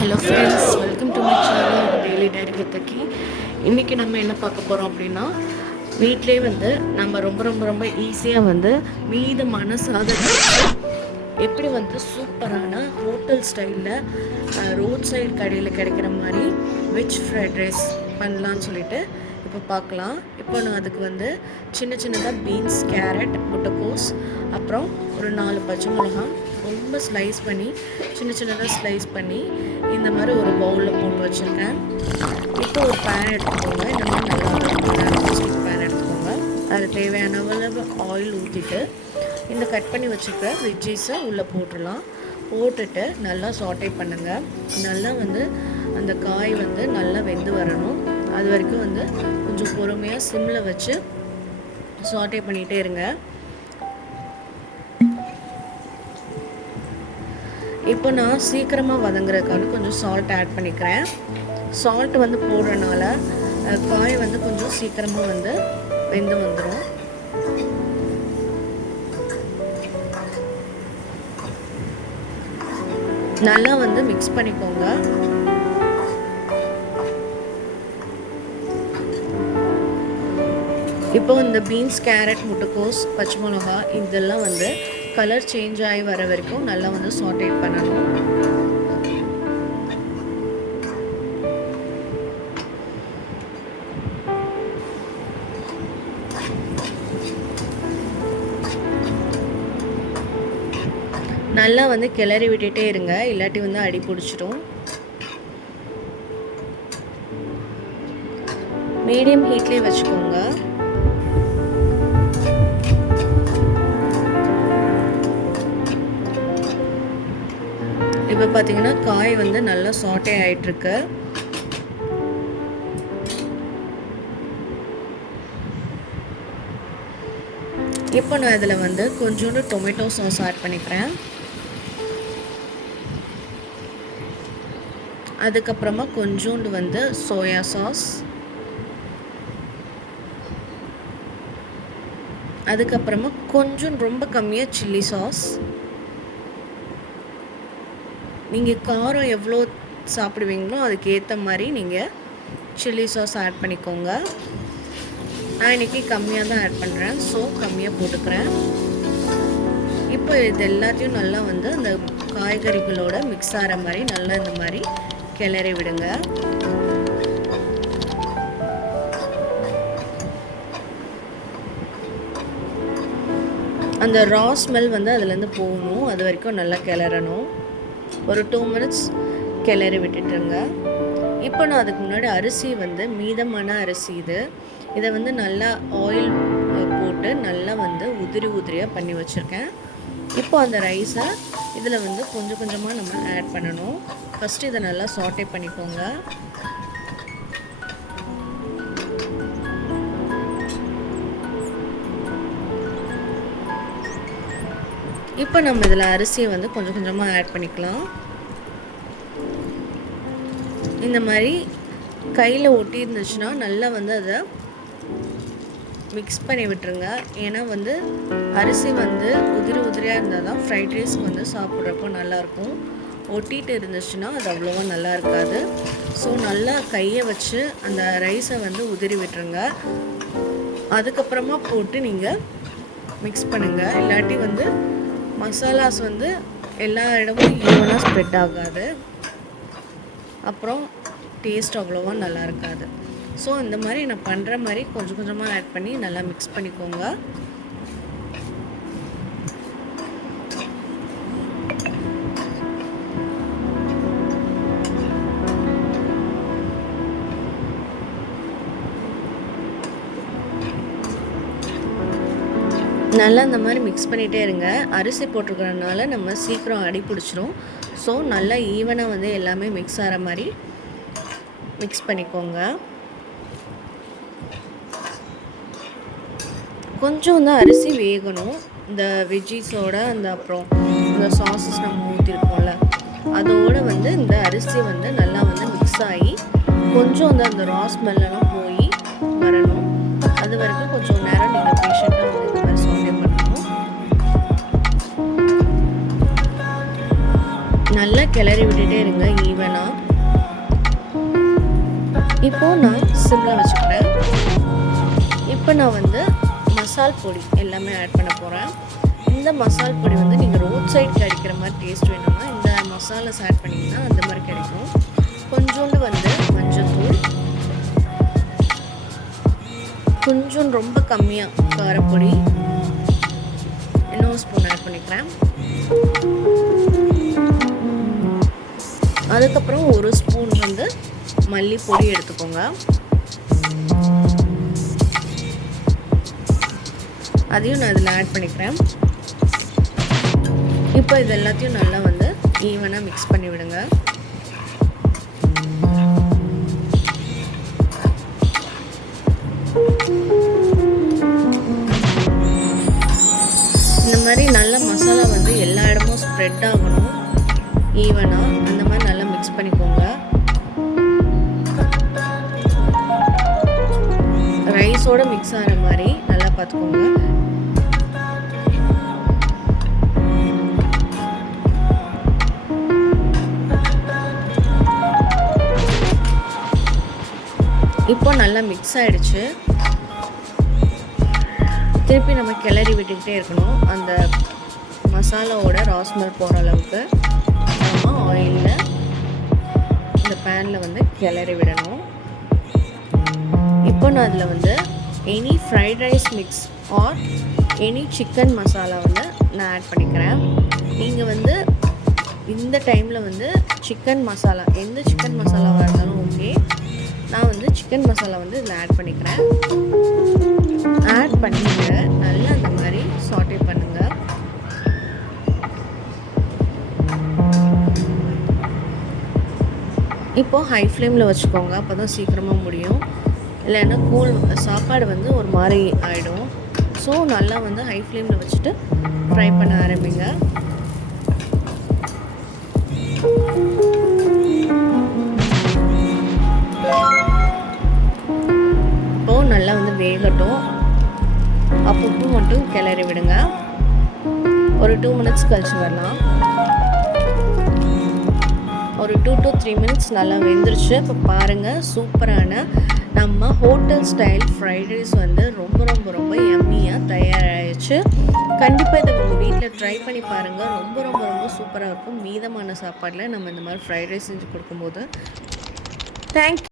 Hello friends, welcome to my channel daily diary with Akki. இன்றைக்கி நம்ம என்ன பார்க்க போகிறோம் அப்படின்னா, வீட்டிலே நம்ம ரொம்ப ரொம்ப ரொம்ப ஈஸியாக மீதமான சாதத்தை எப்படி சூப்பரான ஹோட்டல் ஸ்டைலில் ரோட் சைடு கடையில் கிடைக்கிற மாதிரி வெஜ் ஃப்ரைட் ரைஸ் பண்ணலான்னு சொல்லிட்டு இப்போ பார்க்கலாம். இப்போ நான் அதுக்கு சின்ன சின்னதாக பீன்ஸ், கேரட், முட்டைக்கோஸ், அப்புறம் ஒரு 4 பச்சை மிளகாய் ரொம்ப ஸ்லைஸ் பண்ணி சின்ன சின்னதாக ஸ்லைஸ் பண்ணி இந்த மாதிரி ஒரு பவுலில் போட்டு வச்சுருக்கேன். இப்போ ஒரு பேன் எடுத்துக்கோங்க. இந்த மாதிரி நல்லா ஸ்டிக் பேன் எடுத்துக்கோங்க. அதில் தேவையான அளவு ஆயில் ஊற்றிட்டு இந்த கட் பண்ணி வச்சுருக்க வெஜ்ஜீஸை உள்ளே போட்டுடலாம். போட்டுட்டு நல்லா சாட்டே பண்ணுங்கள். நல்லா அந்த காய் நல்லா வெந்து வரணும். அது வரைக்கும் கொஞ்சம் பொறுமையாக சிம்மில் வச்சு சாட்டே பண்ணிகிட்டே இருங்க. இப்போ நான் சீக்கிரமாக வதங்குறதுக்கான கொஞ்சம் சால்ட் ஆட் பண்ணிக்கிறேன். சால்ட் போடுறனால காய் கொஞ்சம் சீக்கிரமாக வெந்து வந்துடும். நல்லா மிக்ஸ் பண்ணிக்கோங்க. இப்போ இந்த பீன்ஸ், கேரட், முட்டைக்கோஸ், பச்சை மிளகா இதெல்லாம் கலர் சேஞ்ச் ஆகி வர வரைக்கும் நல்லா சாட்டேட் பண்ணணும். நல்லா கிளறி விட்டுட்டே இருங்க, இல்லாட்டி அடி பிடிச்சிடும். மீடியம் ஹீட்லேயே வச்சுக்கோங்க. இப்போ பார்த்தீங்கன்னா காய் நல்லா சாட்டே ஆகிட்டுருக்கு. இப்போ நான் இதில் கொஞ்சோண்டு டொமேட்டோ சாஸ் ஆட் பண்ணிக்கிறேன். அதுக்கப்புறமா கொஞ்சோண்டு சோயா சாஸ், அதுக்கப்புறமா கொஞ்சம் ரொம்ப கம்மியாக சில்லி சாஸ். நீங்கள் காரம் எவ்வளோ சாப்பிடுவீங்களோ அதுக்கு ஏற்ற மாதிரி நீங்கள் சில்லி சாஸ் ஆட் பண்ணிக்கோங்க. நான் இன்றைக்கி கம்மியாக தான் ஆட் பண்ணுறேன், ஸோ கம்மியாக போட்டுக்கிறேன். இப்போ இது எல்லாத்தையும் நல்லா அந்த காய்கறிகளோட மிக்ஸ் ஆகிற மாதிரி நல்லா இந்த மாதிரி கிளறி விடுங்க. அந்த ரா ஸ்மெல் அதுலேருந்து போகணும், அது வரைக்கும் நல்லா கிளறணும். ஒரு 2 மினிட்ஸ் கிளறி விட்டுட்டுருங்க. இப்போ நான் அதுக்கு முன்னாடி அரிசி மீதமான அரிசி இதை நல்லா ஆயில் போட்டு நல்லா உதிரி உதிரியாக பண்ணி வச்சுருக்கேன். இப்போ அந்த ரைஸை இதில் கொஞ்சம் கொஞ்சமாக நம்ம ஆட் பண்ணணும். ஃபஸ்ட்டு இதை நல்லா சாட்டே பண்ணிக்கோங்க. இப்போ நம்ம இதில் அரிசியை கொஞ்சம் கொஞ்சமாக ஆட் பண்ணிக்கலாம். இந்த மாதிரி கையில் ஒட்டி இருந்துச்சுன்னா நல்லா அதை மிக்ஸ் பண்ணி விட்டுருங்க. ஏன்னா அரிசி உதிரி உதிரியாக இருந்தால் தான் ஃப்ரைட் ரைஸ்க்கு சாப்பிட்றப்போ நல்லாயிருக்கும். ஒட்டிகிட்டு இருந்துச்சுன்னா அது அவ்வளோவா நல்லா இருக்காது. ஸோ நல்லா கையை வச்சு அந்த ரைஸை உதிரி விட்டுருங்க. அதுக்கப்புறமா போட்டு நீங்கள் மிக்ஸ் பண்ணுங்கள். இல்லாட்டி மசாலாஸ் எல்லா இடமும் ஈவனாக ஸ்ப்ரெட் ஆகாது, அப்புறம் டேஸ்ட் அவ்வளோவா நல்லா இருக்காது. ஸோ இந்த மாதிரி நான் பண்ணுற மாதிரி கொஞ்சம் கொஞ்சமாக ஆட் பண்ணி நல்லா மிக்ஸ் பண்ணிக்கோங்க. நல்லா இந்த மாதிரி மிக்ஸ் பண்ணிகிட்டே இருங்க. அரிசி போட்டிருக்கிறதுனால நம்ம சீக்கிரம் அடி பிடிச்சிரும். ஸோ நல்லா ஈவனாக எல்லாமே மிக்ஸ் ஆகிற மாதிரி மிக்ஸ் பண்ணிக்கோங்க. கொஞ்சம் அரிசி வேகணும். இந்த வெஜ்ஜீஸோட அப்புறம் இந்த சாஸஸ் நம்ம ஊற்றிருக்கோம்ல அதோடு இந்த அரிசி நல்லா மிக்ஸ் ஆகி கொஞ்சம் அந்த ரா ஸ்மெல்லாம் போய் வரணும். அது வரைக்கும் கொஞ்சம் நேரம் நீங்கள் பேஷண்ட்டாக இந்த மாதிரி சாட்டே பண்ணணும். நல்லா கிளறி விட்டுட்டே இருங்க ஈவனாக. இப்போது நான் சிம்மில் வச்சுக்கிறேன். இப்போ நான் வந்து மசால் பொடி எல்லாமே ஆட் பண்ண போகிறேன். இந்த மசால் பொடி வந்து நீங்கள் ரோட் சைட் கிடைக்கிற மாதிரி டேஸ்ட் வேணும்னா இந்த மசாலாஸ் ஆட் பண்ணிங்கன்னா அந்த மாதிரி கிடைக்கும். கொஞ்சோண்டு வந்து மஞ்சள்தூள், கொஞ்சம் ரொம்ப கம்மியாக காரப்பொடி, இன்னொரு ஸ்பூன் ஆட் பண்ணிக்கிறேன். அதுக்கப்புறம் ஒரு ஸ்பூன் வந்து மல்லிப்பொடி எடுத்துக்கோங்க. அதையும் நான் இதில் ஆட் பண்ணிக்கிறேன். இப்போ இது எல்லாத்தையும் நல்லா வந்து ஈவனாக மிக்ஸ் பண்ணி விடுங்க. இந்த மாதிரி நல்ல மசாலா வந்து எல்லா இடமும் ஸ்ப்ரெட் ஆகணும் ஈவனாக. அந்த மாதிரி நல்லா மிக்ஸ் பண்ணிக்கோங்க. ரைஸோடு மிக்ஸ் ஆகிற மாதிரி நல்லா பார்த்துக்கோங்க. இப்போ நல்லா மிக்ஸ் ஆகிடுச்சு. திருப்பி நம்ம கிளறி விட்டுக்கிட்டே இருக்கணும். அந்த மசாலாவோட ராஸ்மெல் போகிற அளவுக்கு நம்ம ஆயிலில் இந்த பேனில் வந்து கிளறி விடணும். இப்போ நான் அதில் வந்து any fried rice mix or any chicken masala வந்து நான் ஆட் பண்ணிக்கிறேன். நீங்கள் வந்து இந்த டைமில் வந்து சிக்கன் மசாலா எந்த சிக்கன் மசாலாவாக இருந்தாலும் ஓகே. நான் வந்து சிக்கன் மசாலா வந்து இதில் ஆட் பண்ணிக்கிறேன். ஆட் பண்ணிவிட்டு நல்லா அந்த மாதிரி சாட்டே பண்ணுங்கள். இப்போது ஹை ஃப்ளேமில் வச்சுக்கோங்க, அப்போ தான் சீக்கிரமாக முடியும். இல்லைன்னா சாப்பாடு வந்து ஒரு மாதிரி ஆகிடும். ஸோ நல்லா வந்து ஹை ஃப்ளேமில் வச்சுட்டு ஃப்ரை பண்ண ஆரம்பிங்க. இப்போது நல்லா வந்து வேகட்டும். அப்பப்போ மட்டும் கிளறி விடுங்க. ஒரு 2 மினிட்ஸ் கழிச்சு வரலாம். ஒரு 2 to 3 மினிட்ஸ் நல்லா வெந்துருச்சு. இப்போ பாருங்கள், சூப்பரான நம்ம ஹோட்டல் ஸ்டைல் ஃப்ரைட் ரைஸ் வந்து ரொம்ப ரொம்ப ரொம்ப எம்மியாக தயாராகிடுச்சு. கண்டிப்பாக இதை உங்கள் வீட்டில் ட்ரை பண்ணி பாருங்கள். ரொம்ப ரொம்ப ரொம்ப சூப்பராக இருக்கும். மீதமான சாப்பாடில் நம்ம இந்த மாதிரி ஃப்ரைட் ரைஸ் செஞ்சு கொடுக்கும்போது. தேங்க்யூ.